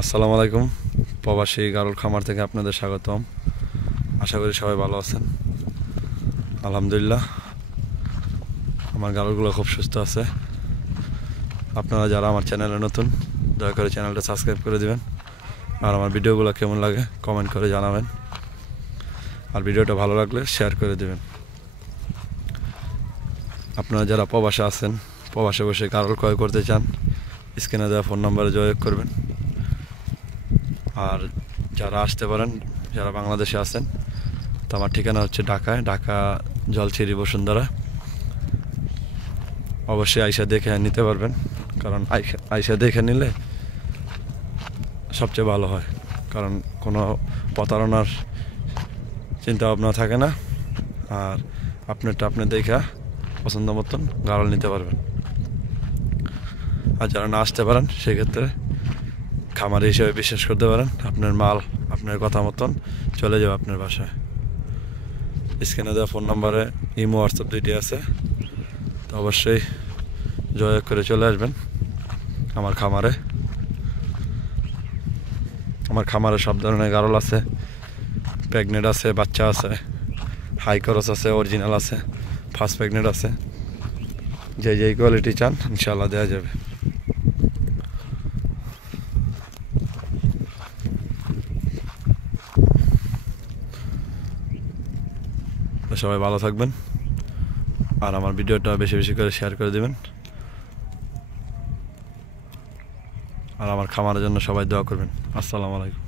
আসসালামু আলাইকুম। প্রবাসী গারুল খামার থেকে আপনাদের স্বাগতম। আশা করি সবাই ভালো আছেন। আলহামদুলিল্লাহ, আমার গারুলগুলো খুব সুস্থ আছে। আপনারা যারা আমার চ্যানেলে নতুন, দয়া করে চ্যানেলটা সাবস্ক্রাইব করে দিবেন। আর আমার ভিডিওগুলো কেমন লাগে কমেন্ট করে জানাবেন। আর ভিডিওটা ভালো লাগলে শেয়ার করে দিবেন। আপনারা যারা প্রবাসে আছেন, প্রবাসে বসে গারুল ক্রয় করতে চান, স্ক্রিনে দেওয়া ফোন নাম্বারে যোগাযোগ করবেন। আর যারা আসতে পারেন, যারা বাংলাদেশে আছেন, তো আমার ঠিকানা হচ্ছে ঢাকা জলছিরি বসুন্ধরা। অবশ্যই আইসা দেখে নিতে পারবেন, কারণ আইসা দেখে নিলে সবচেয়ে ভালো হয়। কারণ কোনো প্রতারণার চিন্তা ভাবনা থাকে না। আর আপনারটা আপনি দেখা পছন্দ মতন গাড়ল নিতে পারবেন। আর যারা না আসতে পারেন, সেক্ষেত্রে খামারি হিসেবে বিশ্বাস করতে পারেন। আপনার মাল আপনার কথা মতন চলে যাবে আপনার বাসায়। স্ক্রিনে দেওয়া ফোন নাম্বারে ইমো হোয়াটসঅ্যাপ দুইটি আছে, তো অবশ্যই যোগাযোগ করে চলে আসবেন আমার খামারে। আমার খামারে সব ধরনের গারল আছে, প্রেগনেন্ট আছে, বাচ্চা আছে, হাই ক্রস আছে, অরিজিনাল আছে, ফার্স্ট প্রেগনেন্ট আছে। যেই কোয়ালিটি চান ইনশাআল্লাহ দেওয়া যাবে। তো সবাই ভালো থাকবেন, আর আমার ভিডিওটা বেশি বেশি করে শেয়ার করে দেবেন। আর আমার খামারের জন্য সবাই দোয়া করবেন। আসসালামু আলাইকুম।